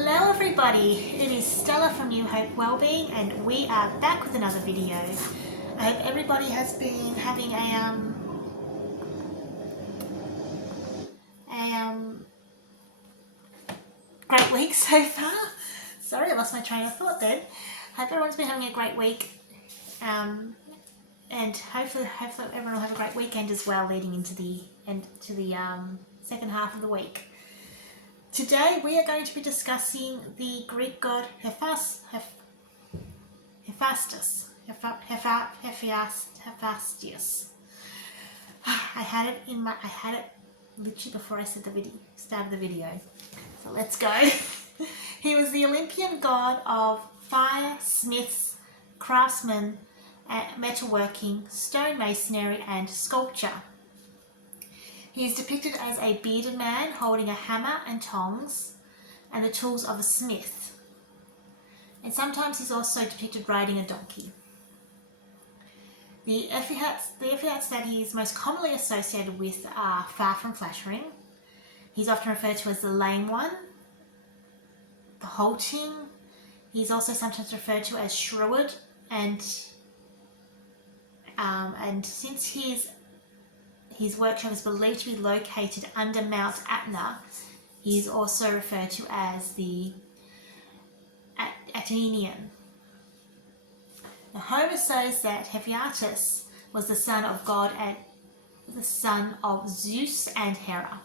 Hello everybody, it is Stella from New Hope Wellbeing and we are back with another video. I hope everybody has been having a great week so far. Sorry, I lost my train of thought then. I hope everyone's been having a great week and hopefully everyone will have a great weekend as well leading into the second half of the week. Today we are going to be discussing the Greek god Hephaestus. I had it literally before I started the video. So let's go. He was the Olympian god of fire, smiths, craftsmen, metalworking, stonemasonry, and sculpture. He is depicted as a bearded man holding a hammer and tongs and the tools of a smith. And sometimes he's also depicted riding a donkey. The epithets that he is most commonly associated with are far from flattering. He's often referred to as the lame one, the halting. He's also sometimes referred to as shrewd, and since his workshop is believed to be located under Mount Etna, he is also referred to as the Athenian. Now, Homer says that Hephaestus was the son of God and the son of Zeus and Hera.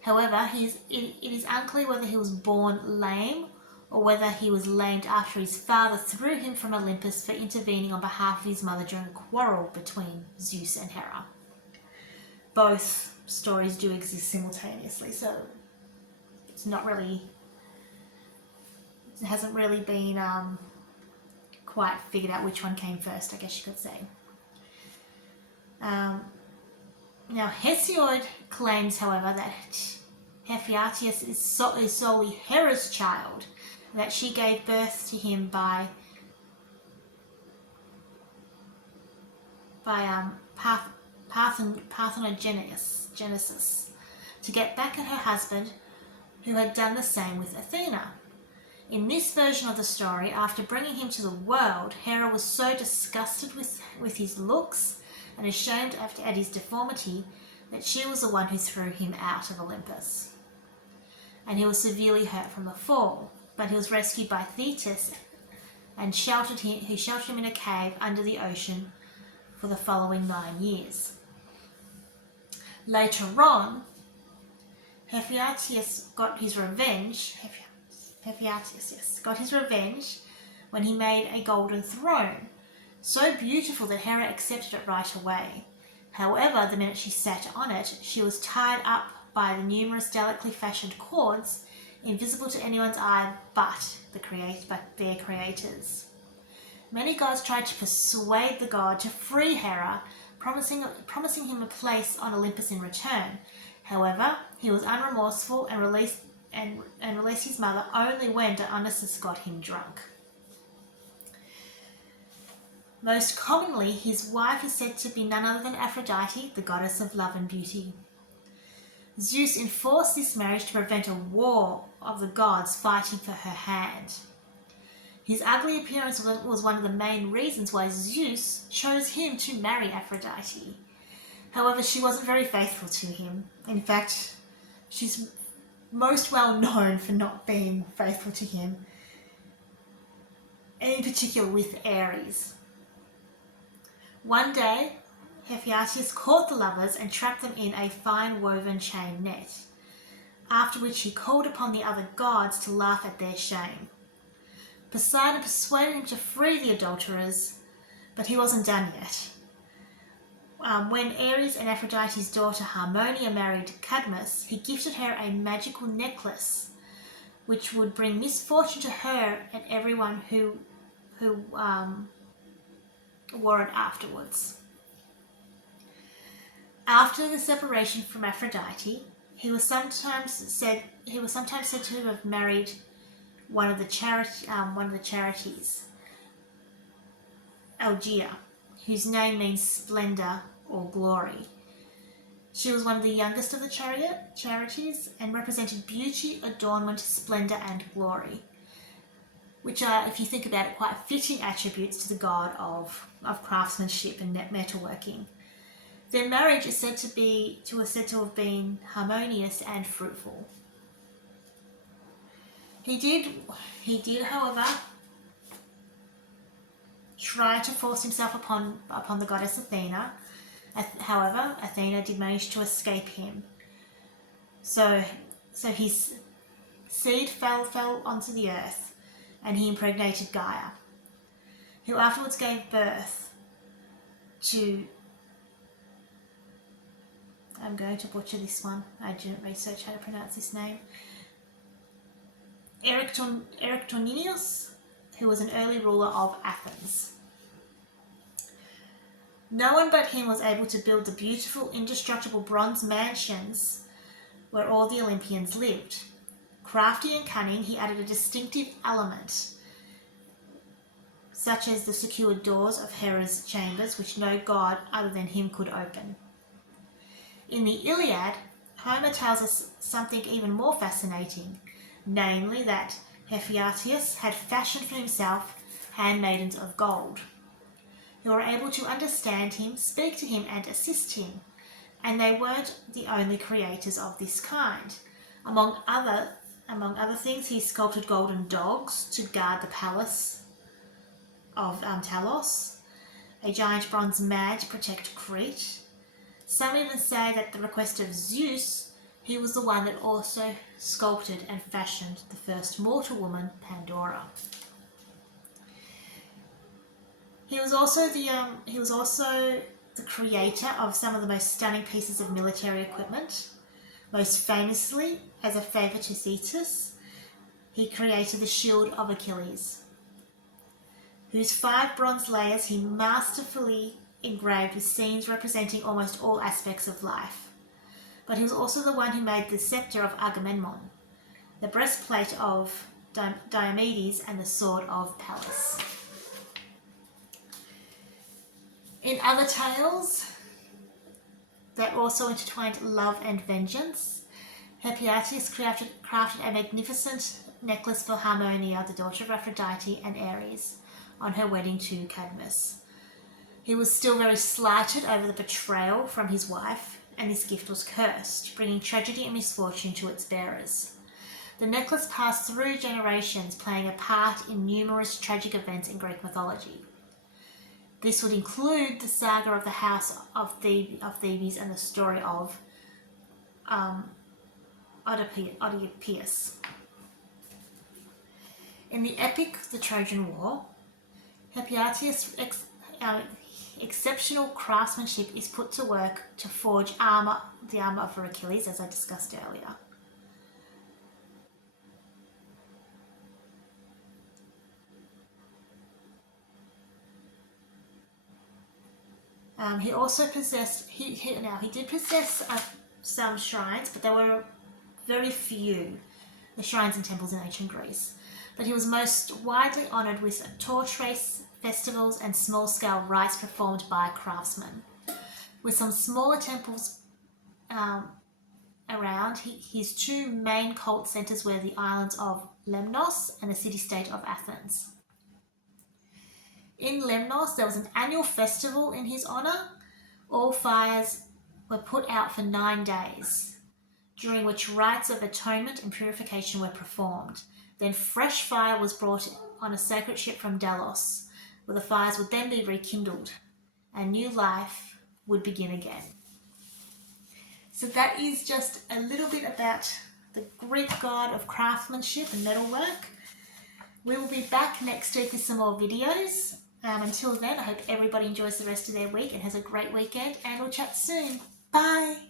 However, it is unclear whether he was born lame or whether he was lamed after his father threw him from Olympus for intervening on behalf of his mother during a quarrel between Zeus and Hera. Both stories do exist simultaneously, so it hasn't really been quite figured out which one came first, I guess you could say. Now Hesiod claims, however, that Hephaestus is solely Hera's child, that she gave birth to him by parthenogenesis, to get back at her husband, who had done the same with Athena. In this version of the story, after bringing him to the world, Hera was so disgusted with his looks and ashamed at his deformity that she was the one who threw him out of Olympus. And he was severely hurt from the fall, but he was rescued by Thetis and sheltered him in a cave under the ocean for the following 9 years. Later on, Hephaestus got his revenge when he made a golden throne, so beautiful that Hera accepted it right away. However, the minute she sat on it, she was tied up by the numerous delicately fashioned cords, invisible to anyone's eye but their creators. Many gods tried to persuade the god to free Hera, promising him a place on Olympus in return. However, he was unremorseful and released his mother only when Dionysus got him drunk. Most commonly, his wife is said to be none other than Aphrodite, the goddess of love and beauty. Zeus enforced this marriage to prevent a war of the gods fighting for her hand. His ugly appearance was one of the main reasons why Zeus chose him to marry Aphrodite. However, she wasn't very faithful to him. In fact, she's most well known for not being faithful to him, and in particular with Ares. One day, Hephaestus caught the lovers and trapped them in a fine woven chain net, after which he called upon the other gods to laugh at their shame. Poseidon persuaded him to free the adulterers, but he wasn't done yet. When Ares and Aphrodite's daughter Harmonia married Cadmus, he gifted her a magical necklace, which would bring misfortune to her and everyone who wore it afterwards. After the separation from Aphrodite, he was sometimes said to have married one of the charities, Algea, whose name means splendor or glory. She was one of the youngest of the charities and represented beauty, adornment, splendour and glory, which are, if you think about it, quite fitting attributes to the god of craftsmanship and metalworking. Their marriage is said to have been harmonious and fruitful. He did, however, try to force himself upon the goddess Athena. However, Athena did manage to escape him. So his seed fell onto the earth, and he impregnated Gaia, who afterwards gave birth to, I'm going to butcher this one, I didn't research how to pronounce this name, Erectoninius, who was an early ruler of Athens. No one but him was able to build the beautiful, indestructible bronze mansions where all the Olympians lived. Crafty and cunning, he added a distinctive element, such as the secured doors of Hera's chambers, which no god other than him could open. In the Iliad, Homer tells us something even more fascinating, namely that Hephaestus had fashioned for himself handmaidens of gold, who were able to understand him, speak to him, and assist him. And they weren't the only creators of this kind. Among other things, he sculpted golden dogs to guard the palace of Talos, a giant bronze man to protect Crete. Some even say that at the request of Zeus, he was the one that also sculpted and fashioned the first mortal woman, Pandora. He was also the creator of some of the most stunning pieces of military equipment. Most famously, as a favour to Thetis, he created the shield of Achilles, whose 5 bronze layers he masterfully engraved with scenes representing almost all aspects of life. But he was also the one who made the sceptre of Agamemnon, the breastplate of Diomedes, and the sword of Pallas. In other tales that also intertwined love and vengeance, Hephaestus crafted a magnificent necklace for Harmonia, the daughter of Aphrodite and Ares, on her wedding to Cadmus. He was still very slighted over the betrayal from his wife, and this gift was cursed, bringing tragedy and misfortune to its bearers. The necklace passed through generations, playing a part in numerous tragic events in Greek mythology. This would include the saga of the House of Thebes and the story of Oedipus. In the epic The Trojan War, Hephaestus' exceptional craftsmanship is put to work to forge the armour for Achilles, as I discussed earlier. He also possessed, he did possess some shrines, but there were very few, the shrines and temples in ancient Greece. But he was most widely honoured with torch race festivals and small-scale rites performed by craftsmen. With some smaller temples around, his 2 main cult centres were the islands of Lemnos and the city-state of Athens. In Lemnos, there was an annual festival in his honour. All fires were put out for 9 days, during which rites of atonement and purification were performed. Then fresh fire was brought on a sacred ship from Delos, where the fires would then be rekindled and new life would begin again. So that is just a little bit about the Greek god of craftsmanship and metalwork. We will be back next week with some more videos. Until then, I hope everybody enjoys the rest of their week and has a great weekend, and we'll chat soon. Bye!